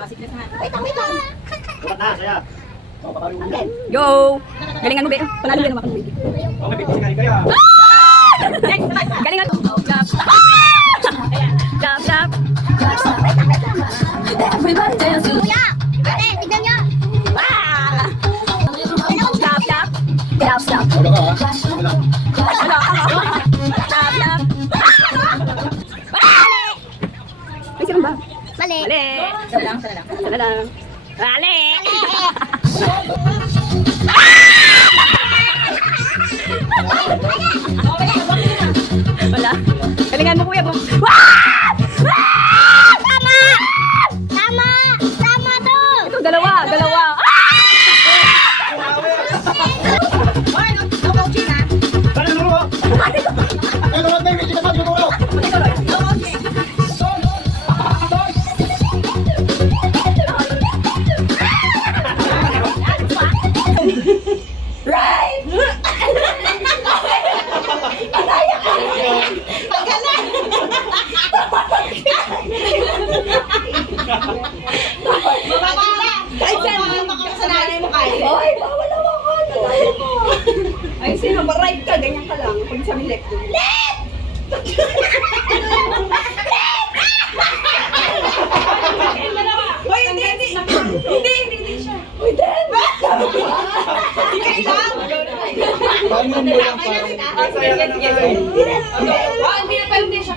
Wait lang. Bukat na, saya. Go! Galingan mo, be. Panalo yan naman ako. Oh, may bigyan si Kaya. Galingan. Stop, stop. Everybody dance. Kuya! Ate, tignan niyo! Stop, stop. Stop, stop. Wala ka, ha? Wala. Wala ka. Stop, stop. Ay, sino ba? Mali. Mali. Sana lang. Mali. Wala. Galingan mo, kuya. Tama! Tama! Tama to! Ito, dalawa. Tara, laro, ha? Ay, laro, baby. Kita pa, laro. Ay, sino ba? Right ka, ganyan ka lang. Pag sabi left doon. Hoy, hindi siya. Hoy, Dan! Hindi lang. Paano mo lang parang... Sige. Hindi siya.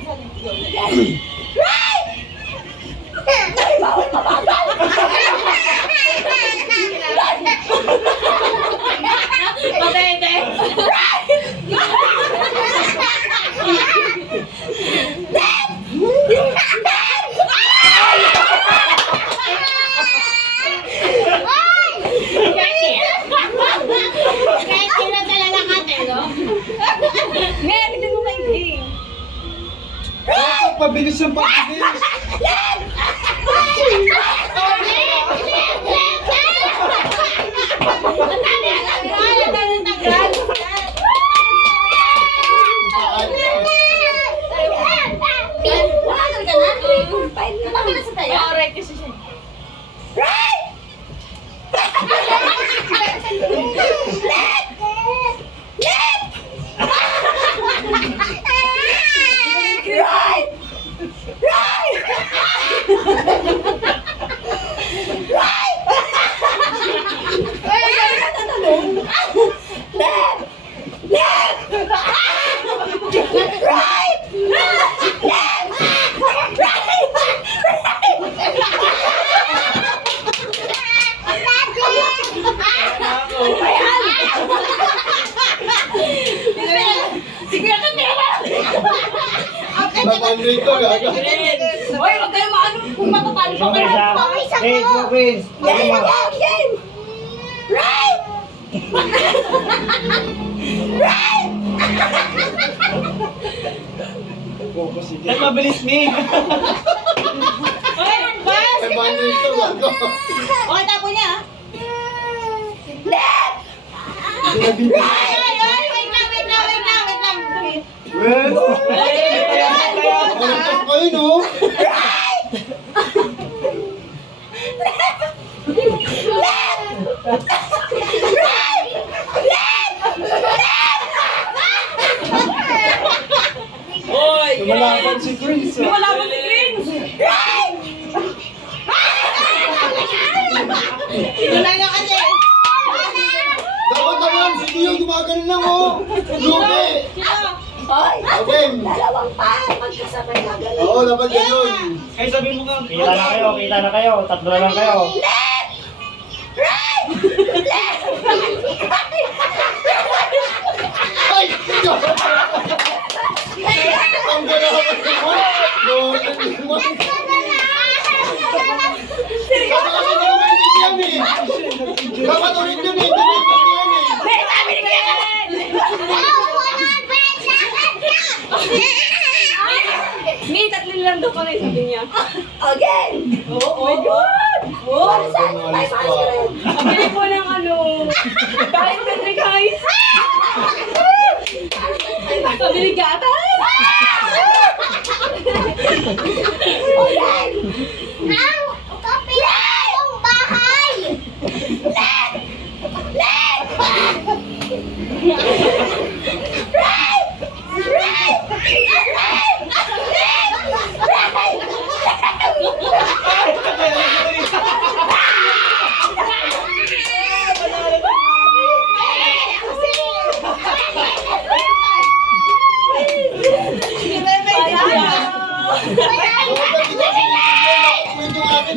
Tignan mo kayo. Pabilis ng pabilis. Napang-rate ko, gaga. Hoy, wag kayo maano kung matatalo pa kayo. Hey, Prince. Game! Right! Right! Nagmabilis, Mig. Hoy, bas! Napang-rate ko, gaga. Okay, tapo niya. Left! Ay, wait lang. Well, ako kayo, no? Lumalaban si Prince. Wala mo si Prince. Tulay na kasi. Dapat naman, si Kuya gumagano lang, oh. Lugi. Hoy! Okay. Dalawang pa! Magkasabay na gano'n. Oo, dapat ganun. Ay, sabi mo nga. Kita na kayo. Tatlo na lang kayo. Left! Right! Left! Ay! Ang galawan naman. Lolan naman. Dapat kasi hindi ko maintindihan, eh. Dapat ulit yun, eh. Hindi ko maintindihan, eh. May tatlo lang daw kami, sabi niya. Again! Oh my God! Para sa akin, may maskered. Pabili ko ng ano, kahit Patrick Hayes. Pabili gatas. Again! Now, copy!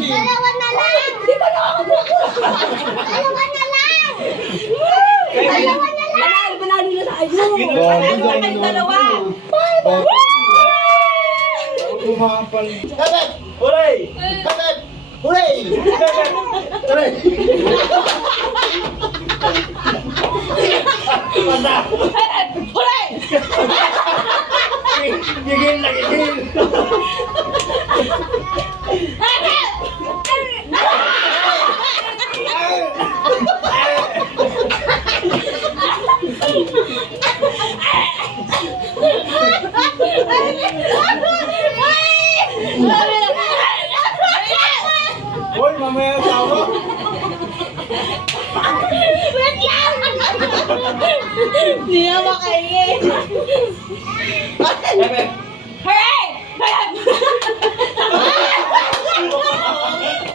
eh. Dalawa na lang! Hindi ko na ako Dalawa na lang! Dalawa na lang! Panalo na tayo! Panalo na kayo dalawa! Kumapal. Bebek! Hooray! Bebek! Hooray! Hooray! Basta! Hooray! Gigil na gigil! Hoy, mamaya tawa. Wait lang! Hindi na makaingin. Bebek! Hooray!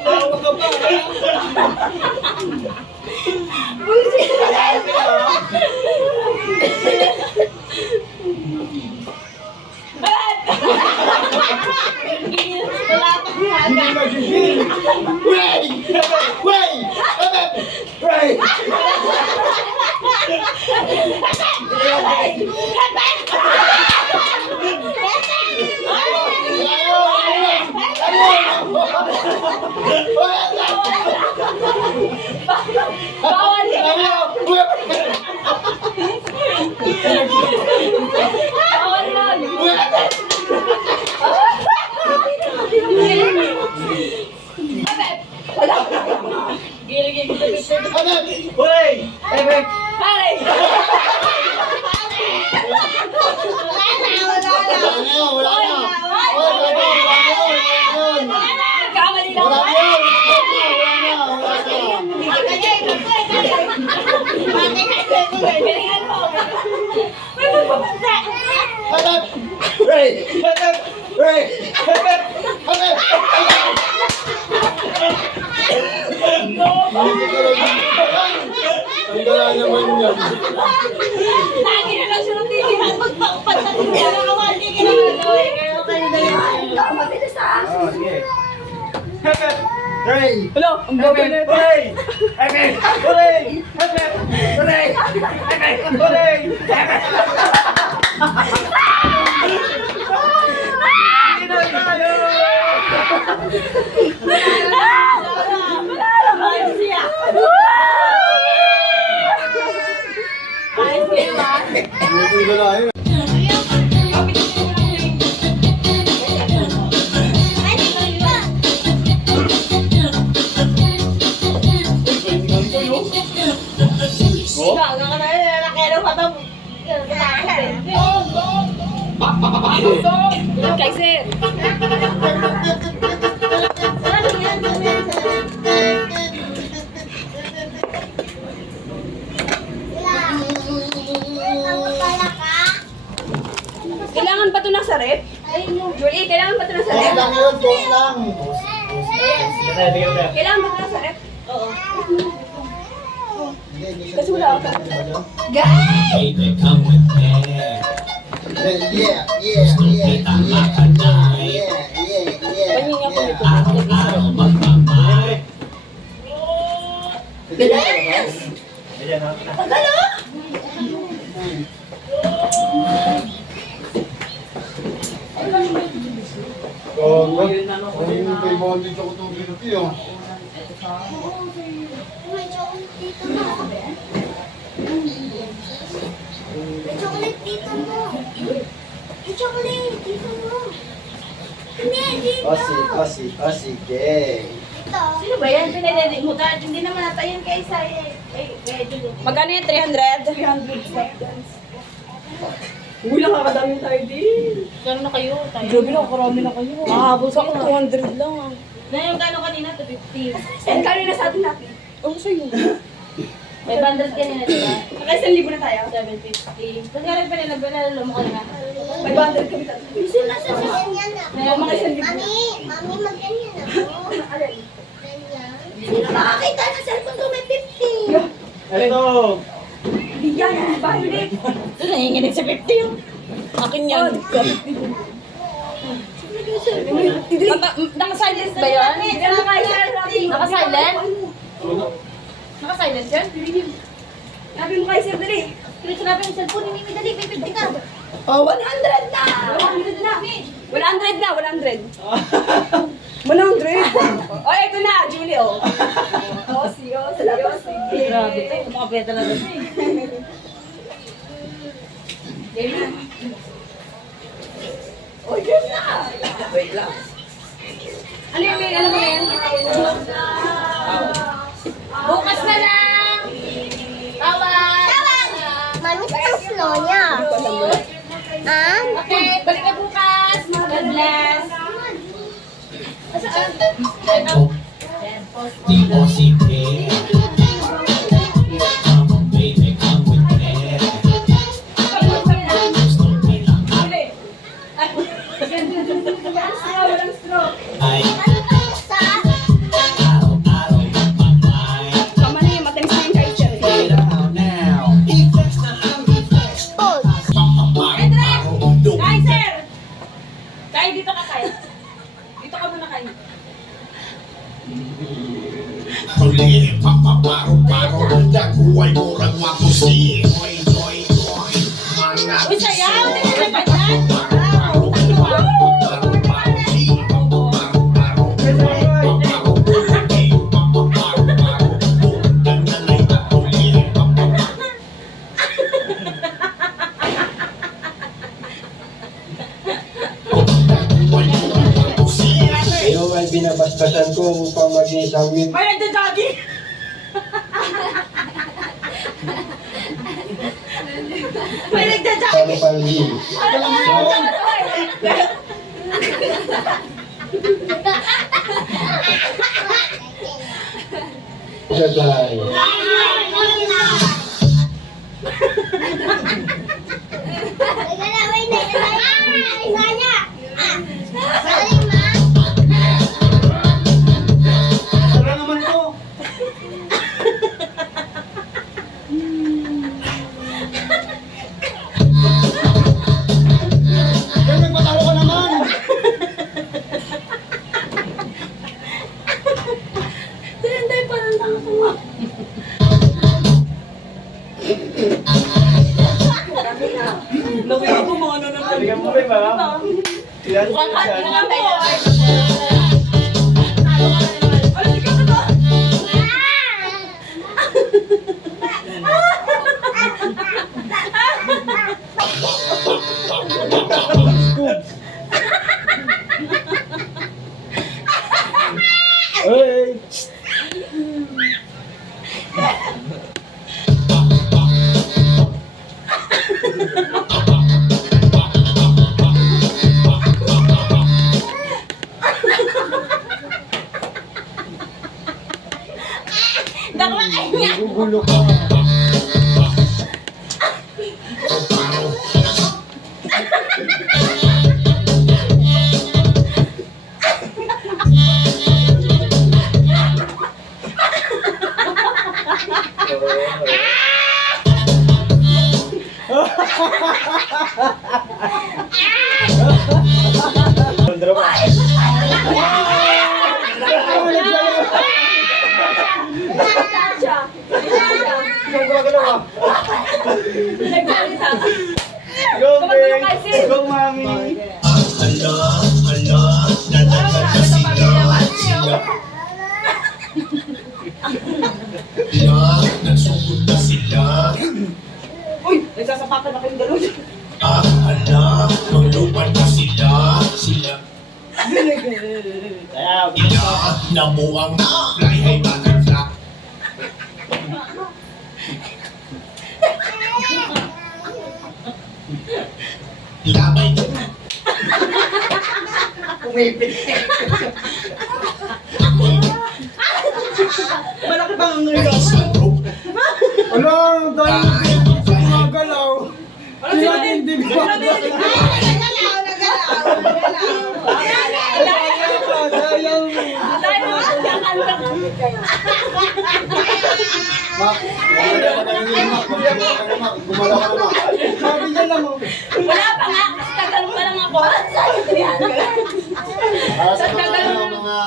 Tawa ka pa. Bullshit! Wala pa Hindi magiging. Hooray! Hooray! Bebek! Hooray! Bawal yan! Bawal yan! Wala ka na. Giligig. Hooray! Bebek! Pare! Wala na. Kamali lang. Galingan mo. May magpapunta. Hooray! Hooray! Hooray! Ang gala naman yan. Lagi na lang siya ng titihan. Pagpagpagpagpag na lang ako. Hindi ka naman gawin. Kaya kayo na yan. Ikaw, mabilis ah. Hooray! Hello, ang gagawin na ito. Hooray! Bebek! Hooray! Bebek! Hooray! Bebek! Hooray! Bebek! Ayos siya. Ayos kayo ah. Ang gala yun. Gaga ka na yun. Nakero pa ito. Kay sir. Kailangan ba ito ng sarip? Julie, kailangan ba ito ng Post sarip? lang yun, post lang. Kailangan ba ito ng sarip? Kasi wala ka. Guys! Yeah. Pahinga ko nito. Bilis! Ayan, ha? Tagal ah! Ang kay mga dito ko itong binati yun. May chocolate dito mo. May chocolate dito mo. May chocolate dito mo. Hindi, dito. Sige. Dito. Sino ba yan? Pinadali mo. Dahil hindi naman natin yan kay Isay. Kay Julie. Magkano yan? 300? 300 seconds. Uy, nakakadami tayo din. Gano'n na kayo? Tayo. Grabe na, karami na kayo. Mahabol sa 200 lang ah. Na yung gano'n kanina? 250. And kanina sa atin natin. Oo, sa'yo. 500 kanina, diba? Naka 1,000 na tayo. 750. Tapos nga rin pa rin, nagbalalo mo kanina. 500 kami tatlo. Sila sa ganyan na. Kaya mga 1,000. Mami, magganyan ako. Ganyan. Sino nakakita ng cellphone ko may 50? Ito! Hindi yan, hindi ba? Hindi. Ito, nanginginig sa 50 yun. Akin yan. Naka-silence ba yan? Hindi na kaya. Naka-silent? Naka-silent yan? Sabi mo kay Sir, dali. Kaya sinabi ng cellphone ni Mimi, dali, may 50 ka. Oh, 100 na! 100 na! 100 na, 100. 100? Oh, eto na, Julie, oh. Oh, siyo, sige. Grabe to, makapaya talaga. Game na. Oh, game na! Wait lang. Ano yung may, ano mo yan? Bukas na lang! Tawag! Mami, ang slow niya. Ah? Okay, balik na bukas! God bless! D-O-C-K. Come on, baby, come with me. Gusto nila Walang straw. ay araw-araw yung pamay. Tama na yung matamis na yung kay Sir. Now, now. I-flex na ang i-flex. Pamaparo-paro. Kay Sir! Kay, dito ka kay. Dito ka muna kay. Huli, pamaparo-paro. Daguay mo lang mapusi. Oy, oy, oy. Mga Uy, sayaw! Tingnan na ba dyan? Yung ay binabasbasan ko upang maging sangwit. May nagda-jogging! May nagda-jogging! Paano palgi? Gagay. Wala naman to. Kaya nagpatalo ka naman. Tinday pa lang nakakama. Lawin ako mga ano naman. Bigyan mo ba ba? Yan. Mukhang hati na lang tayo. Ano, di ka ba? Hey! Gugulo ka. Sandra ba? Gumagalaw ka. Nagsalita. Go, babe! Go, mami! Ala, ala, nalagal na sila. Nagsugod na sila. Uy! Nagsasapakan ako yung dalawa. Ala, maglupan na sila. Sila, Kaya, ila, namuang na. Fly high, butterfly. Labay na. Malaki bang ang ulo? Isang group. Ano? Dahil Fly high. gumagalaw. Ano sila din? Hindi ba? Sayang. Dahil mo ang kakanta kami kayo. Mak, gumalaw ka naman. Gumalaw ka naman. Sabi niya lang oh. Wala pa nga. Kasi tagal pa lang ako. Para sa mga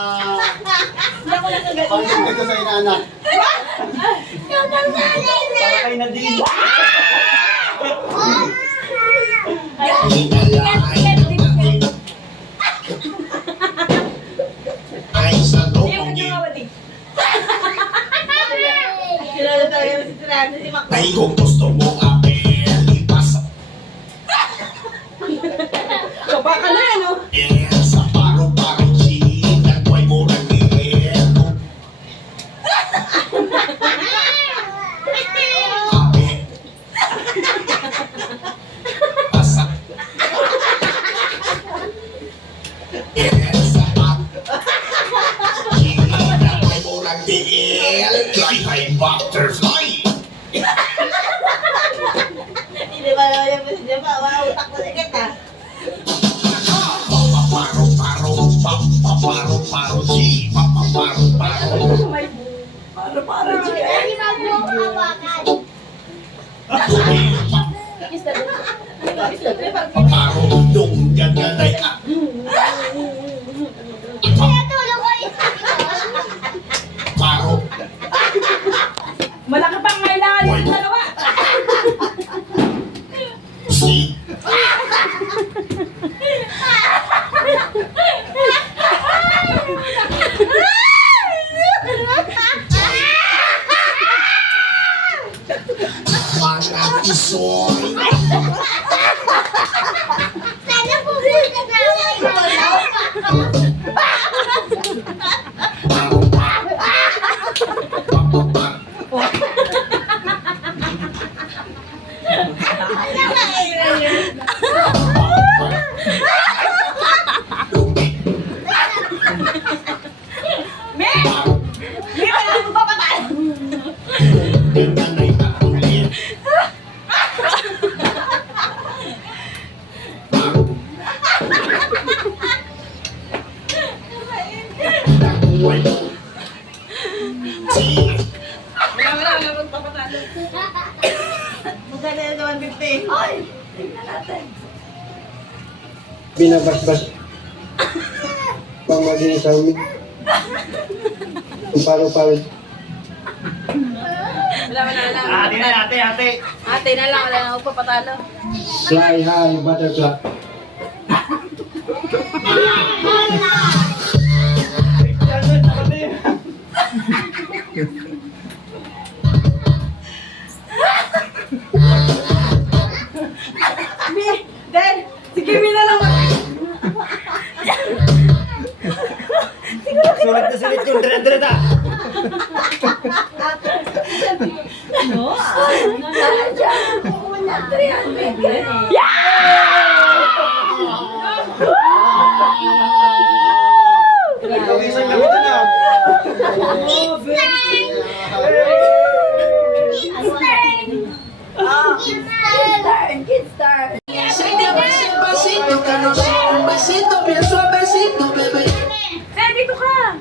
ako lang ang Ang ganyan. dito sa inaanak. Para kay Nadine. Ay sa Yung loob kagawadi. Kilala tayo si Tirano, si Mac. ay kung gusto mo apel, ipasa Baka na yan, oh. sa paro-paro chin, nagway mo ng niyelo. Ape. Pasa. Sa paro chin, nagway mo ng niyelo. Fly high butterfly. Hindi ba naman yung message niya pa? Wala utak na sikat, ha? Paparo-paro, G, paparo-paro. Para, chicken. Hindi ba mo hawakan? Kiss na doon. Ano ba? Kiss na doon. Paparo, yung ganyan ay Kaya tulog ko ito. paro. Malaki pang kailangan yung dalawa. Si, manang isoy. Sana pupunta na ako ito. Hindi ba naman papatay? Ganyan ay takulit. Paro. Nakuway mo. Si, Wala mong papatalo. Magkano yung 150? Ay! Tingnan natin. Binabasbas pang maging sa amin. Kung paro-paro. Wala. Ate na, ate. Ate na lang, wala na ako papatalo. Fly high butterfly. Then, si Kimi na lang. Sulit na sulit yung dire-dire ah. No? Una. 300 ka. Pinagkawisan kami dun ah. Kids turn. Besito, que no sea un besito, bien suavecito, bebé. Dito ka!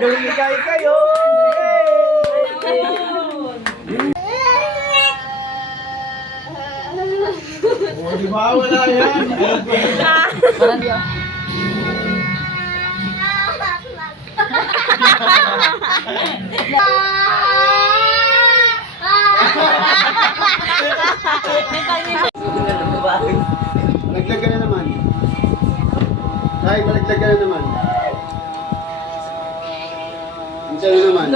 Lumigay kayo. O, di ba? Wala yan. Balaglag ka na naman. Ay, balaglag ka na naman. Minsan na naman.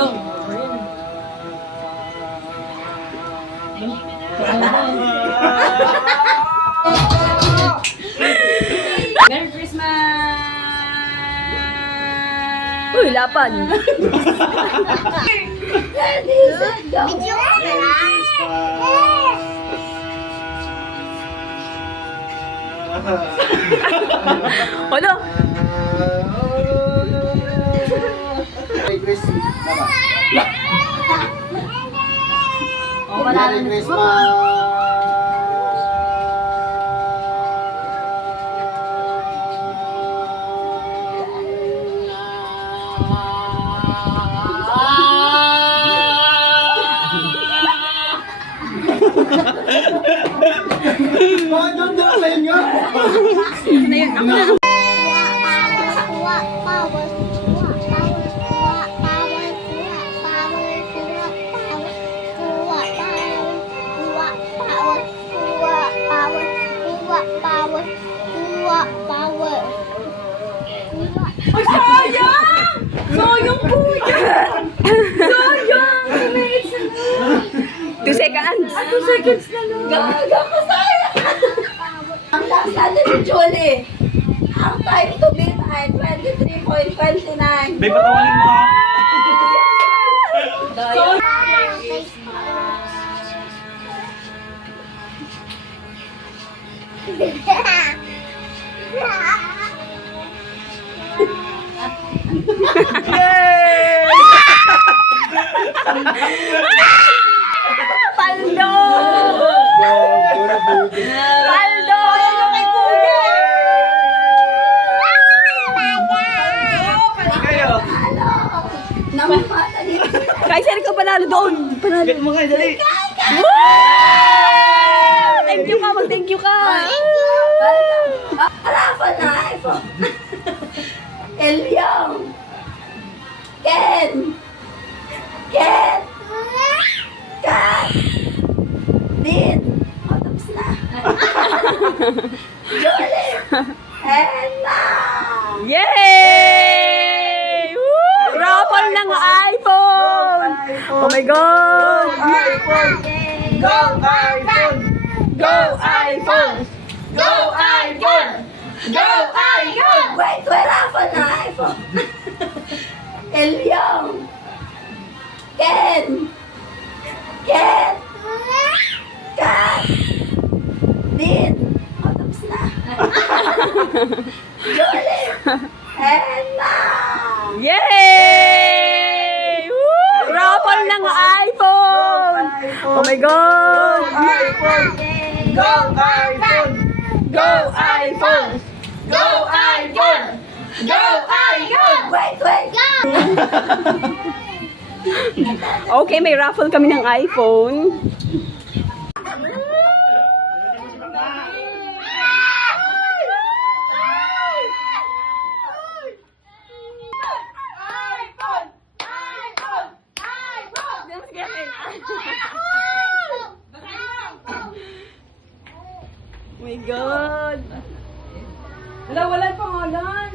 Merry Christmas! Uy, lapan! Video ko na lang. Ano? Merry Christmas. Oh, wala Merry na. Christmas. Bakit yung dalayin nga? Ano yun? Ako na. Sayang po yan! Sayang! 2 seconds. 2 seconds na lang. Gaga ko sayang. Ang last natin si Julie. Ang time to beat ay 23.29. May patawanin mo ha. Daya. Paldo! Paldo! Ano kay Kuya? Kayo. Namamata dito. Kaiser ka panalo doon. Panalo. Bit mo kayo, dali. Thank you ka, mag-thank you ka. Rafa na iPhone. Elyong. Ken. Ken. Kat. Din. O, tapos na. Julie. Emma. Yay! Woo! Raffle ng iPhone! Oh my God! Go, iPhone! Go iPhone! Go iPhone! Go iPhone! Wait, Rafa na iPhone. Elyong. Ken. Ken. Kat. Din. O, tapos na. Julie. Emma. Yay! Woo! Raffle ng iPhone! Oh my God! Go, iPhone! Go iPhone! Go iPhone! Go iPhone! Wait. Okay, may raffle kami ng iPhone. Oh my God! Wala, wala pangalan.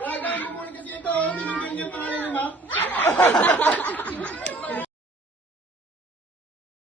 Gagawin mo muna kasi ito, tinigil niya pangalan ni Ma'am.